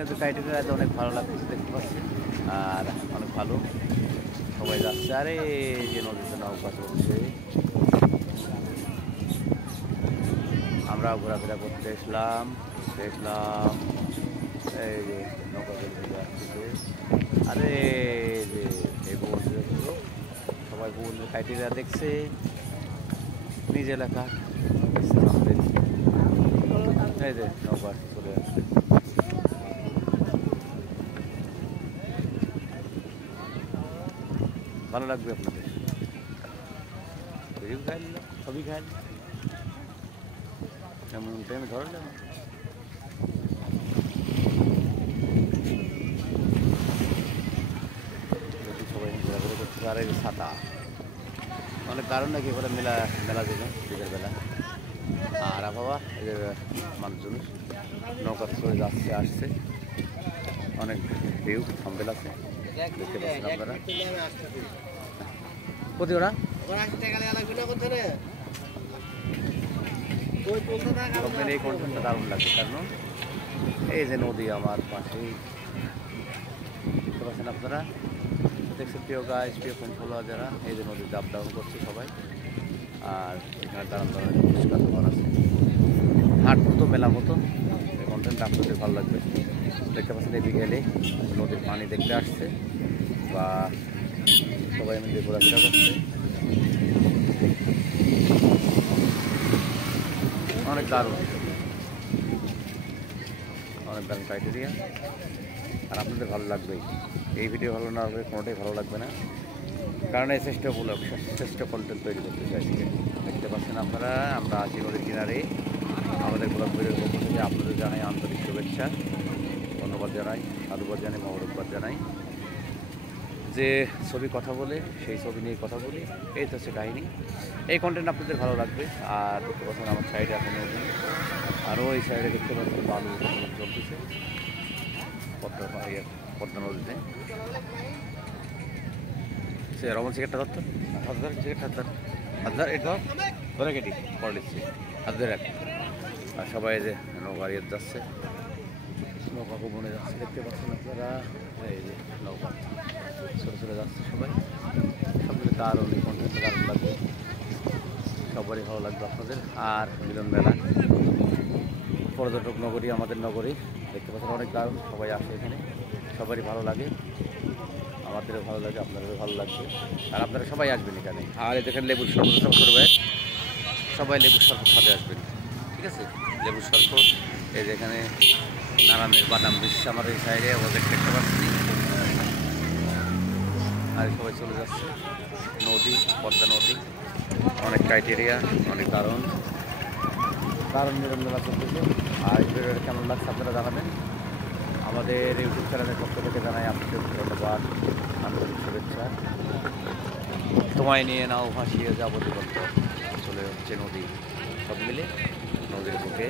Criteria অনেক ভালো লাগছে দেখতে পাচ্ছি, আর অনেক ভালো সবাই যাচ্ছে। আরে যে নদীতে নৌকা চলছে, আমরাও ঘোরাফেরা করতে এসলাম। এই যে নৌকা চলতে যাচ্ছে। আরে যে এই ভবনটা ছিল, সবাই ভবনের ক্রাইটেরিয়া দেখছে, নিজ এলাকা। এই যে নৌকা চলে আসছে, ভালো লাগবে আপনাদের। খাইল সবই খাইল এমন টাইমে ধরলাম। সবাই ঘোরাঘুরি করতে পারে। ছাতা অনেক কারণ নাকি এবারে মেলা দিল বিকেল বেলা। আর আবহাওয়া এই যে মানুষজন নৌকা চলে যাচ্ছে আসছে, অনেক ভিউ থাম্বেল আছে দেখতে পাচ্ছেন আপনারা। কোথায় ওরা এই কন্টেন্টটা দারুণ লাগছে, কারণ এই যে নদী আমার পাশেই দেখতে পাচ্ছেন আপনারা। দেখছেন প্রিয় গাইজ, প্রিয় ফ্রেন্ড ফলোয়ার যারা, এই যে নদীর আপ ডাউন করছে সবাই। আর এখানে দাঁড়ান পরিষ্কার দোকান আছে, হাট মতো মেলা মতো। এই কন্টেন্টটা আপনাদের ভালো লাগবে। দেখতে পাচ্ছেন এই বিকেলে নদীর পানি দেখতে আসছে বা সবাই মিলে ঘোরাফেরা করছে, অনেক দারুণ ক্রাইটেরিয়া। আর আপনাদের ভালো লাগবেই, এই ভিডিও ভালো না হবে কোনোটাই ভালো লাগবে না, কারণ এই শ্রেষ্ঠ কন্টেন্ট তৈরি করতে চাইছি। দেখতে পাচ্ছেন আপনারা, আমরা আছি নদীর কিনারে। আমাদের ব্লগ ভিডিওর পক্ষ থেকে আপনাদের জানাই আন্তরিক শুভেচ্ছা, ধন্যবাদ জানাই, সাধুবাদ জানাই, মহরতবাদ জানাই। যে ছবি কথা বলে সেই ছবি নিয়ে কথা বলি, এই তো হচ্ছে কাহিনী। এই কন্টেন্ট আপনাদের ভালো লাগবে। আর দেখতে পাচ্ছেন আমার সাইডে এখন নদী, আরও এই সাইডে দেখতে পাচ্ছেন বালু চলতেছে পদ্মা নদীতে। সে রমন সিগারেটটা ধরতো, হাজার সিগারেট হাজার এটা ধরে কেটি পরে দিচ্ছি, হাত ধরে রাখ। আর সবাই যে নৌকা যাচ্ছে, নৌকা বনে যাচ্ছে দেখতে পাচ্ছেন আপনারা। এই যে নৌকা ছোটো যাচ্ছে সবাই, সবগুলো দারুণ, এই কন্টেন্টটা দারুণ লাগবে, সবারই ভালো লাগবে আপনাদের। আর মিলন মেলা পর্যটক নগরী, আমাদের নগরী দেখতে পাচ্ছেন অনেক দারুণ, সবাই আসে এখানে, সবারই ভালো লাগে, আমাদেরও ভালো লাগে, আপনাদেরও ভালো লাগবে। আর আপনারা সবাই আসবেন এখানে। আর এখানে লেবুর শরবত করবে, সবাই লেবুর শরবত খাতে আসবেন, ঠিক আছে? লেবুর শরবত এই যে এখানে নারায়ণের বাদাম দিচ্ছে আমার এই সাইডে, ওদের দেখতে পাচ্ছি। আর সবাই চলে যাচ্ছে নদী, পদ্মা নদী, অনেক ক্রাইটেরিয়া, অনেক দারুণ নিরঞ্জনা চলতেছে। আর এই ভিডিওটা কেমন লাগছে আপনারা জানাবেন। আমাদের ইউটিউব চ্যানেলের পক্ষ থেকে জানাই আপনাদের ধন্যবাদ, আন্তরিক শুভেচ্ছা। সময় নিয়ে নাও ভাসিয়ে যাবো দিগন্ত, চলে হচ্ছে নদী, সব মিলে নদীর বুকে